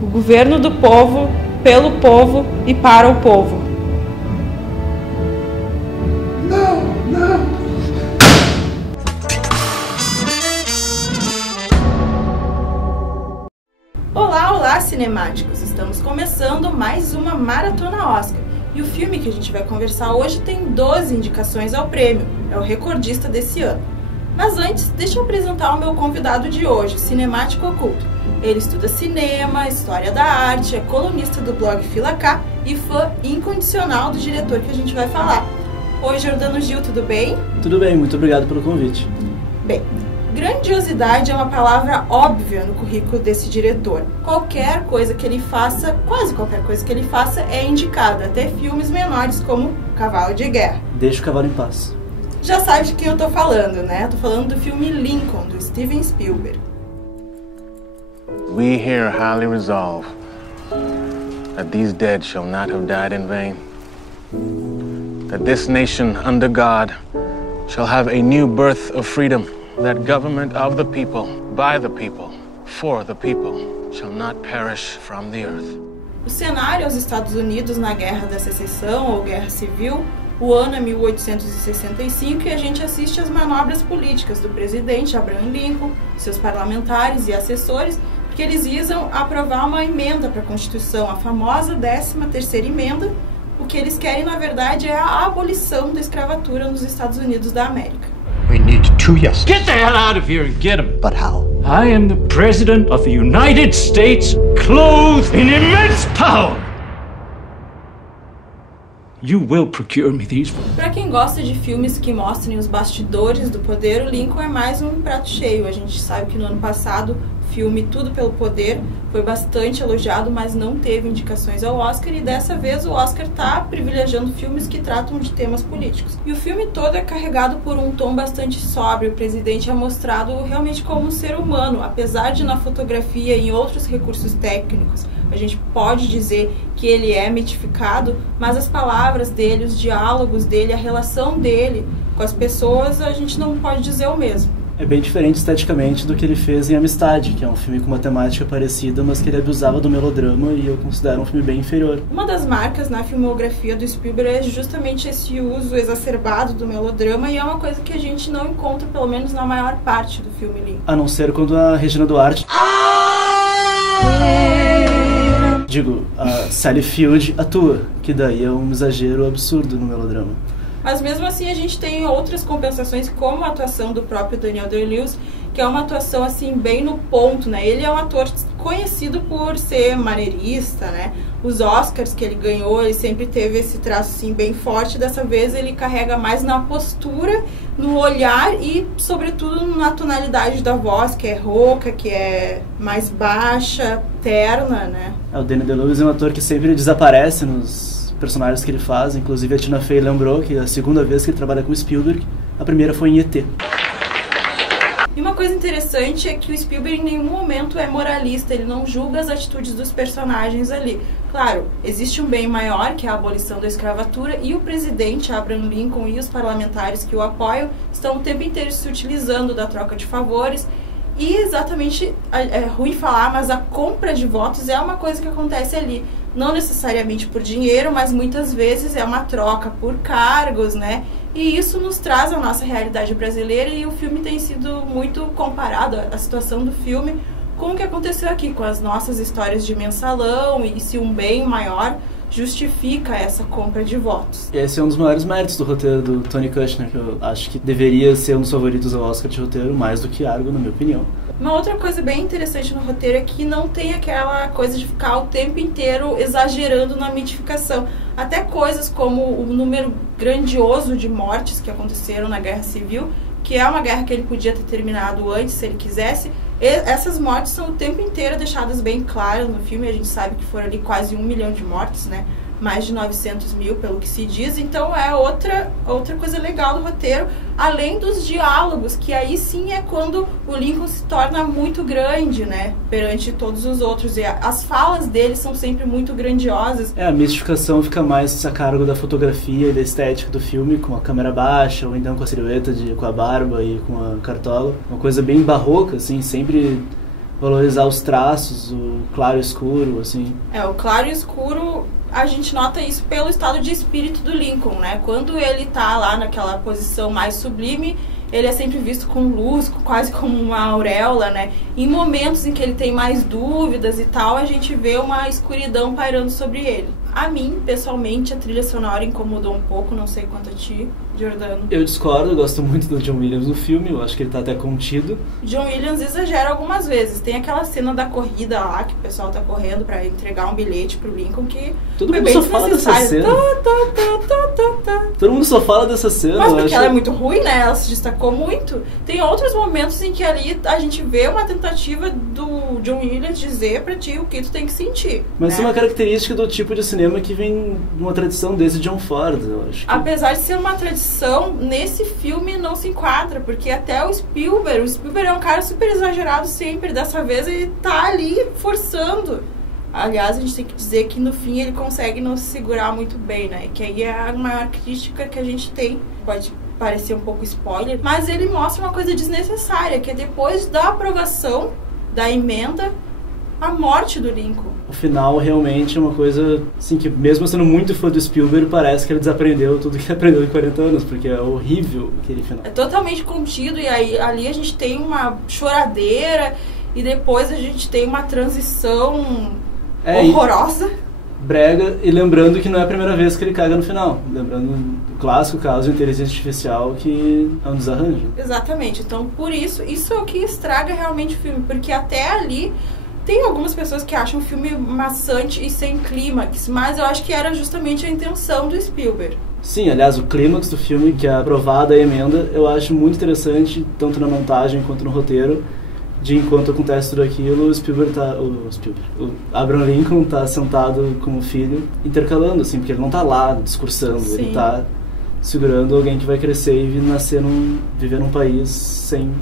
O governo do povo, pelo povo e para o povo. Não, não! Olá, olá, cinemáticos! Estamos começando mais uma Maratona Oscar. E o filme que a gente vai conversar hoje tem 12 indicações ao prêmio. É o recordista desse ano. Mas antes, deixa eu apresentar o meu convidado de hoje, cinemático oculto. Ele estuda cinema, história da arte, é colunista do blog Fila K e fã incondicional do diretor que a gente vai falar. Oi, Jordano Gil, tudo bem? Tudo bem, muito obrigado pelo convite. Bem, grandiosidade é uma palavra óbvia no currículo desse diretor. Qualquer coisa que ele faça, quase qualquer coisa que ele faça é indicada, até filmes menores como Cavalo de Guerra. Deixa o cavalo em paz. Já sabe de quem eu tô falando, né? Tô falando do filme Lincoln, do Steven Spielberg. We here highly resolve that these dead shall not have died in vain, that this nation under God shall have a new birth of freedom, that government of the people, by the people, for the people, shall not perish from the earth. O cenário é os Estados Unidos na Guerra da Secessão ou Guerra Civil. O ano é 1865 e a gente assiste às manobras políticas do presidente Abraham Lincoln, seus parlamentares e assessores, porque eles visam aprovar uma emenda para a Constituição, a famosa 13ª emenda. O que eles querem, na verdade, é a abolição da escravatura nos Estados Unidos da América. We need 2 yeses. Get the hell out of here and get him. But how? I am the President of the United States, clothed in immense power. You will procure me these. Para quem gosta de filmes que mostrem os bastidores do poder, o Lincoln é mais um prato cheio. A gente sabe que no ano passado o filme Tudo pelo Poder foi bastante elogiado, mas não teve indicações ao Oscar, e dessa vez o Oscar está privilegiando filmes que tratam de temas políticos. E o filme todo é carregado por um tom bastante sóbrio. O presidente é mostrado realmente como um ser humano, apesar de na fotografia e em outros recursos técnicos a gente pode dizer que ele é mitificado, mas as palavras dele, os diálogos dele, a relação dele com as pessoas, a gente não pode dizer o mesmo. É bem diferente esteticamente do que ele fez em Amistade, que é um filme com uma temática parecida, mas que ele abusava do melodrama e eu considero um filme bem inferior. Uma das marcas na filmografia do Spielberg é justamente esse uso exacerbado do melodrama, e é uma coisa que a gente não encontra, pelo menos na maior parte do filme Lincoln. A não ser quando a Regina Duarte... Digo, a Sally Field atua, que daí é um exagero absurdo no melodrama. Mas mesmo assim a gente tem outras compensações, como a atuação do próprio Daniel Day-Lewis, que é uma atuação assim bem no ponto, né? Ele é um ator conhecido por ser maneirista, né? Os Oscars que ele ganhou, ele sempre teve esse traço assim bem forte. Dessa vez ele carrega mais na postura, no olhar e sobretudo na tonalidade da voz, que é rouca, que é mais baixa, terna, né? O Daniel Day-Lewis é um ator que sempre desaparece nos personagens que ele faz. Inclusive a Tina Fey lembrou que a segunda vez que ele trabalha com Spielberg, a primeira foi em E.T. E uma coisa interessante é que o Spielberg em nenhum momento é moralista, ele não julga as atitudes dos personagens ali. Claro, existe um bem maior, que é a abolição da escravatura, e o presidente Abraham Lincoln e os parlamentares que o apoiam estão o tempo inteiro se utilizando da troca de favores. E exatamente, é ruim falar, mas a compra de votos é uma coisa que acontece ali. Não necessariamente por dinheiro, mas muitas vezes é uma troca por cargos, né? E isso nos traz a nossa realidade brasileira, e o filme tem sido muito comparado, a situação do filme, com o que aconteceu aqui, com as nossas histórias de mensalão, e se um bem maior justifica essa compra de votos. Esse é um dos maiores méritos do roteiro do Tony Kushner, que eu acho que deveria ser um dos favoritos ao Oscar de roteiro, mais do que Argo, na minha opinião. Uma outra coisa bem interessante no roteiro é que não tem aquela coisa de ficar o tempo inteiro exagerando na mitificação. Até coisas como o número grandioso de mortes que aconteceram na Guerra Civil, que é uma guerra que ele podia ter terminado antes, se ele quisesse. Essas mortes são o tempo inteiro deixadas bem claras no filme. A gente sabe que foram ali quase 1 milhão de mortes, né? Mais de 900 mil, pelo que se diz. Então é outra coisa legal do roteiro, além dos diálogos, que aí sim é quando o Lincoln se torna muito grande, né, perante todos os outros, e as falas dele são sempre muito grandiosas. A mistificação fica mais a cargo da fotografia e da estética do filme, com a câmera baixa, ou então com a silhueta com a barba e com a cartola, uma coisa bem barroca, assim, sempre valorizar os traços, o claro e escuro, assim. O claro e escuro, a gente nota isso pelo estado de espírito do Lincoln, né? Quando ele tá lá naquela posição mais sublime, ele é sempre visto com luz, quase como uma auréola, né? Em momentos em que ele tem mais dúvidas e tal, a gente vê uma escuridão pairando sobre ele. A mim, pessoalmente, a trilha sonora incomodou um pouco, não sei quanto a ti, Giordano. Eu discordo, eu gosto muito do John Williams no filme, eu acho que ele tá até contido. John Williams exagera algumas vezes. Tem aquela cena da corrida lá, que o pessoal tá correndo pra entregar um bilhete pro Lincoln, que todo mundo só fala dessa cena. Todo mundo só fala dessa cena. Mas porque ela é muito ruim, né? Ela se destacou muito. Tem outros momentos em que ali a gente vê uma tentativa do John Williams dizer pra ti o que tu tem que sentir. Mas né? isso é uma característica do tipo de cinema que vem de uma tradição desde John Ford, eu acho. Apesar de ser uma tradição, nesse filme não se enquadra, porque até o Spielberg é um cara super exagerado sempre, dessa vez ele tá ali forçando. Aliás, a gente tem que dizer que no fim ele consegue não se segurar muito bem, né? Que aí é a maior crítica que a gente tem. Pode parecer um pouco spoiler, mas ele mostra uma coisa desnecessária, que é depois da aprovação da emenda, a morte do Lincoln. O final realmente é uma coisa, assim, que mesmo sendo muito fã do Spielberg, parece que ele desaprendeu tudo que ele aprendeu em 40 anos, porque é horrível aquele final. É totalmente contido, e aí ali a gente tem uma choradeira, e depois a gente tem uma transição horrorosa. Brega, e lembrando que não é a primeira vez que ele caga no final. Lembrando o clássico caso de inteligência artificial, que é um desarranjo. Exatamente, então por isso é o que estraga realmente o filme, porque até ali tem algumas pessoas que acham o filme maçante e sem clímax, mas eu acho que era justamente a intenção do Spielberg. Sim, aliás, o clímax do filme, que é aprovada a emenda, eu acho muito interessante, tanto na montagem quanto no roteiro, de enquanto acontece tudo aquilo, o Abraham Lincoln tá sentado com o filho, intercalando, assim, porque ele não tá lá discursando, Sim. Ele tá segurando alguém que vai crescer e viver num país sem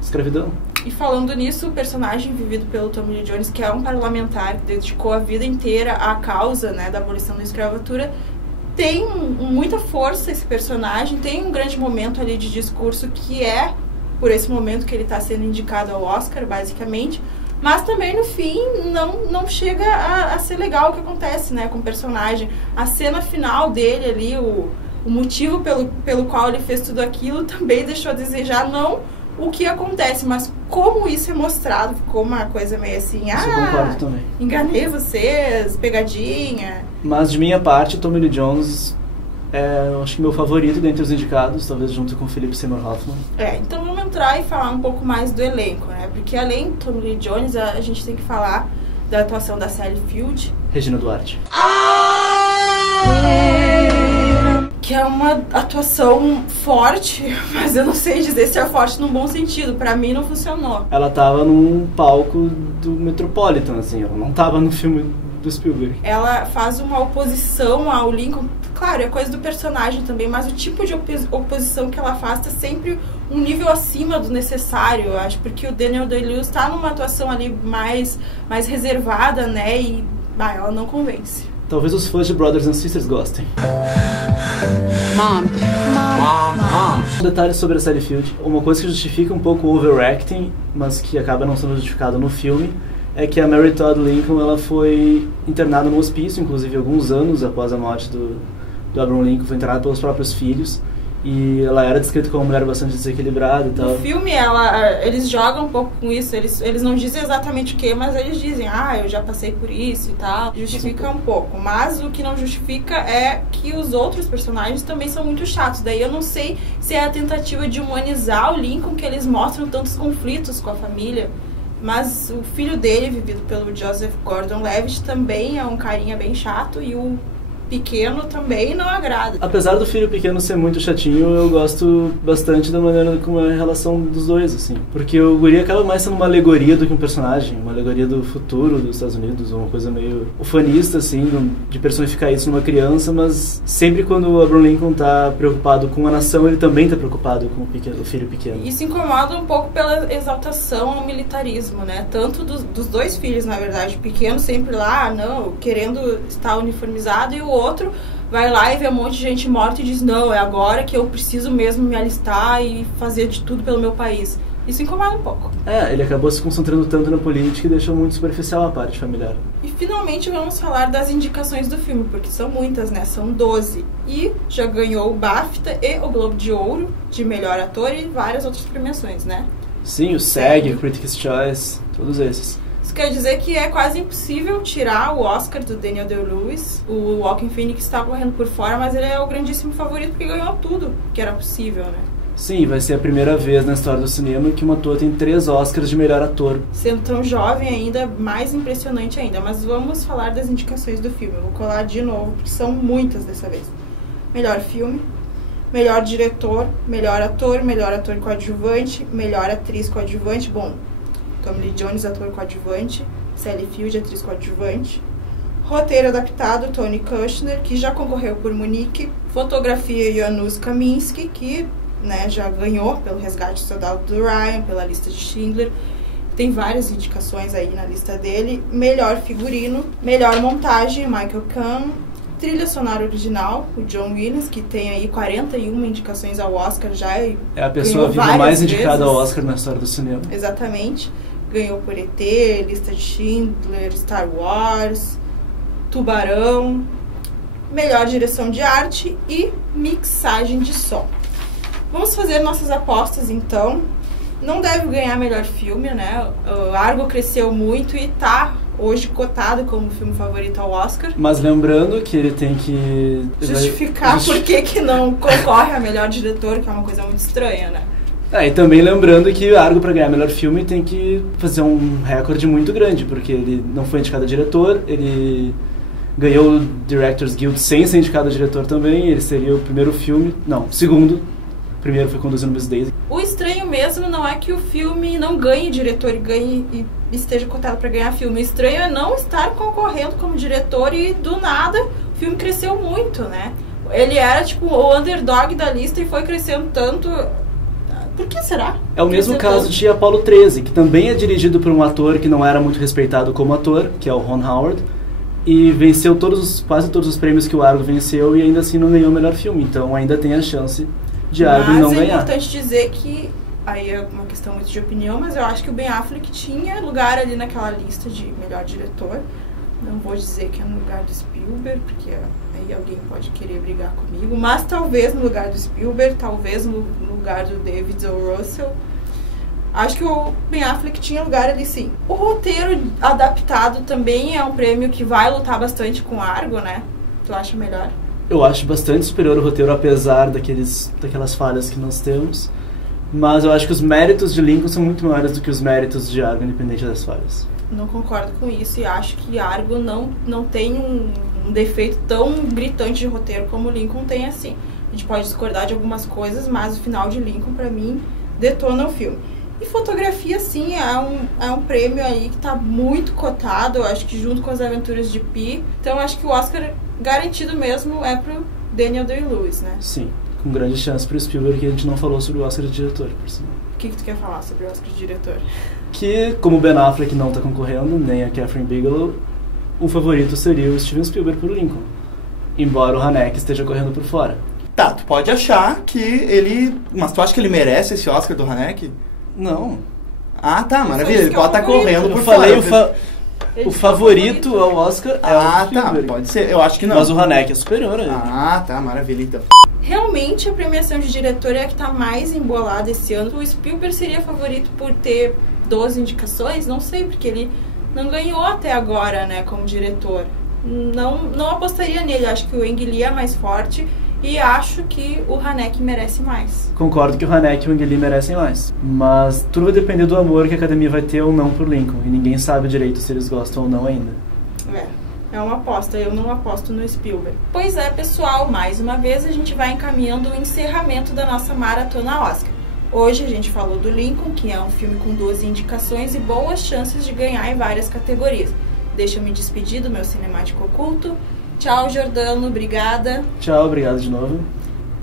escravidão. E falando nisso, o personagem vivido pelo Tommy Lee Jones, que é um parlamentar que dedicou a vida inteira à causa, né, da abolição da escravatura, tem muita força esse personagem, tem um grande momento ali de discurso que é por esse momento que ele está sendo indicado ao Oscar, basicamente, mas também no fim não chega a ser legal o que acontece, né, com o personagem. A cena final dele ali, o motivo pelo qual ele fez tudo aquilo também deixou a desejar, não o que acontece, mas como isso é mostrado. Ficou uma coisa meio assim, Isso eu concordo também. Enganei vocês, pegadinha. Mas de minha parte, Tommy Lee Jones é, eu acho que meu favorito dentre os indicados, talvez junto com Philip Seymour Hoffman. Então vamos entrar e falar um pouco mais do elenco, né? Porque além do Tommy Lee Jones, a gente tem que falar da atuação da Sally Field. Regina Duarte. Que é uma atuação forte, mas eu não sei dizer se é forte num bom sentido. Pra mim não funcionou. Ela tava num palco do Metropolitan, assim, ela não tava no filme do Spielberg. Ela faz uma oposição ao Lincoln. Claro, é coisa do personagem também, mas o tipo de oposição que ela faz tá sempre um nível acima do necessário, eu acho, porque o Daniel Day-Lewis tá numa atuação ali mais reservada, né, e ela não convence. Talvez os fãs de Brothers and Sisters gostem. Mom. Um detalhe sobre a Sally Field, uma coisa que justifica um pouco o overacting, mas que acaba não sendo justificado no filme, é que a Mary Todd Lincoln ela foi internada no hospício, inclusive alguns anos após a morte do Abraham Lincoln, foi internada pelos próprios filhos, e ela era descrita como uma mulher bastante desequilibrada e tal. No filme, eles jogam um pouco com isso, eles não dizem exatamente o que, mas eles dizem, eu já passei por isso e tal, justifica um pouco. Mas o que não justifica é que os outros personagens também são muito chatos. Daí eu não sei se é a tentativa de humanizar o Lincoln, que eles mostram tantos conflitos com a família. Mas o filho dele, vivido pelo Joseph Gordon-Levitt, também é um carinha bem chato, e o pequeno também não agrada. Apesar do filho pequeno ser muito chatinho, eu gosto bastante da maneira como é a relação dos dois, assim. Porque o guri acaba mais sendo uma alegoria do que um personagem, uma alegoria do futuro dos Estados Unidos, uma coisa meio ufanista, assim, de personificar isso numa criança, mas sempre quando o Abraham Lincoln tá preocupado com a nação, ele também tá preocupado com o filho pequeno. Isso incomoda um pouco pela exaltação ao militarismo, né? Tanto dos dois filhos, na verdade. O pequeno sempre lá, querendo estar uniformizado, e o outro vai lá e vê um monte de gente morta e diz, não, é agora que eu preciso mesmo me alistar e fazer de tudo pelo meu país. Isso incomoda um pouco. Ele acabou se concentrando tanto na política e deixou muito superficial a parte familiar. E finalmente vamos falar das indicações do filme, porque são muitas, né? São 12. E já ganhou o BAFTA e o Globo de Ouro de melhor ator e várias outras premiações, né? Sim, o SAG, o Critics' Choice, todos esses. Isso quer dizer que é quase impossível tirar o Oscar do Daniel Day-Lewis. O Joaquin Phoenix está correndo por fora, mas ele é o grandíssimo favorito porque ganhou tudo que era possível, né? Sim, vai ser a primeira vez na história do cinema que um ator tem 3 Oscars de melhor ator. Sendo tão jovem ainda, mais impressionante ainda. Mas vamos falar das indicações do filme. Eu vou colar de novo, porque são muitas dessa vez. Melhor filme, melhor diretor, melhor ator coadjuvante, melhor atriz coadjuvante. Bom, Tommy Lee Jones, ator coadjuvante. Sally Field, atriz coadjuvante. Roteiro adaptado, Tony Kushner, que já concorreu por Munique. Fotografia, Janusz Kaminski, que... né, já ganhou pelo Resgate do Soldado do Ryan, pela lista de Schindler. Tem várias indicações aí na lista dele. Melhor figurino, melhor montagem, Michael Kahn. Trilha sonora original, o John Williams, que tem aí 41 indicações ao Oscar já. É a pessoa viva mais indicada ao Oscar na história do cinema. Exatamente. Ganhou por ET, lista de Schindler, Star Wars, Tubarão. Melhor direção de arte e mixagem de som. Vamos fazer nossas apostas, então. Não deve ganhar melhor filme, né? O Argo cresceu muito e tá hoje cotado como filme favorito ao Oscar. Mas lembrando que ele tem que... justificar por que não concorre a melhor diretor, que é uma coisa muito estranha, né? E também lembrando que o Argo, para ganhar melhor filme, tem que fazer um recorde muito grande, porque ele não foi indicado a diretor, ele... ganhou o Directors Guild sem ser indicado a diretor também, ele seria o primeiro filme... Não, segundo... Primeiro foi Conduzindo Miss Daisy. O estranho mesmo não é que o filme não ganhe diretor e ganhe e esteja cotado para ganhar filme. O estranho é não estar concorrendo como diretor e do nada o filme cresceu muito, né? Ele era tipo o underdog da lista e foi crescendo tanto. Por que será? É o mesmo caso de Apollo 13, que também é dirigido por um ator que não era muito respeitado como ator, que é o Ron Howard, e venceu quase todos os prêmios que o Argo venceu e ainda assim não ganhou o melhor filme. Então ainda tem a chance de Argo não ganhar. Mas é importante dizer que, aí é uma questão muito de opinião, mas eu acho que o Ben Affleck tinha lugar ali naquela lista de melhor diretor. Não vou dizer que é no lugar do Spielberg, porque aí alguém pode querer brigar comigo, mas talvez no lugar do Spielberg, talvez no lugar do David O. Russell. Acho que o Ben Affleck tinha lugar ali, sim. O roteiro adaptado também é um prêmio que vai lutar bastante com Argo, né? Tu acha melhor? Eu acho bastante superior o roteiro, apesar daquelas falhas que nós temos. Mas eu acho que os méritos de Lincoln são muito maiores do que os méritos de Argo, independente das falhas. Não concordo com isso e acho que Argo não tem um defeito tão gritante de roteiro como Lincoln tem, assim. A gente pode discordar de algumas coisas, mas o final de Lincoln, pra mim, detona o filme. E fotografia, sim, é um prêmio aí que tá muito cotado, eu acho que junto com As Aventuras de Pi. Então, eu acho que o Oscar garantido mesmo é pro Daniel Day-Lewis, né? Sim, com grande chance pro Spielberg, que a gente não falou sobre o Oscar de diretor, por cima. O que tu quer falar sobre o Oscar de diretor? Que, como o Ben Affleck não tá concorrendo, nem a Catherine Bigelow, o favorito seria o Steven Spielberg por Lincoln. Embora o Haneke esteja correndo por fora. Tá, tu pode achar que ele... Mas tu acha que ele merece esse Oscar do Haneke? Não. Ah, tá, maravilha. Ele pode estar correndo por fora. Eu o favorito ao Oscar é o Spielberg. Tá, pode ser. Eu acho que não. Mas o Haneke é superior a ele. Ah, tá, maravilha, então. Realmente, a premiação de diretor é a que tá mais embolada esse ano. O Spielberg seria favorito por ter 12 indicações? Não sei, porque ele não ganhou até agora, né, como diretor. Não apostaria nele. Acho que o Ang Lee é mais forte. E acho que o Haneke merece mais. Concordo que o Haneke e o Ang Lee merecem mais. Mas tudo vai depender do amor que a academia vai ter ou não por Lincoln. E ninguém sabe direito se eles gostam ou não ainda. É uma aposta. Eu não aposto no Spielberg. Pois é, pessoal. Mais uma vez a gente vai encaminhando o encerramento da nossa maratona Oscar. Hoje a gente falou do Lincoln, que é um filme com 12 indicações e boas chances de ganhar em várias categorias. Deixa eu me despedir do meu cinemático oculto. Tchau, Jordano, obrigada. Tchau, obrigado de novo.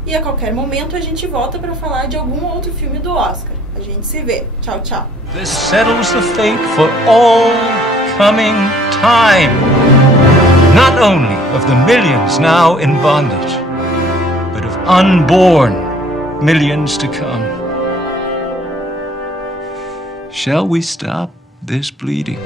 E a qualquer momento a gente volta para falar de algum outro filme do Oscar. A gente se vê. Tchau, tchau. This settles the fate for all coming time. Not only of the millions now in bondage, but of unborn millions to come. Shall we stop this bleeding?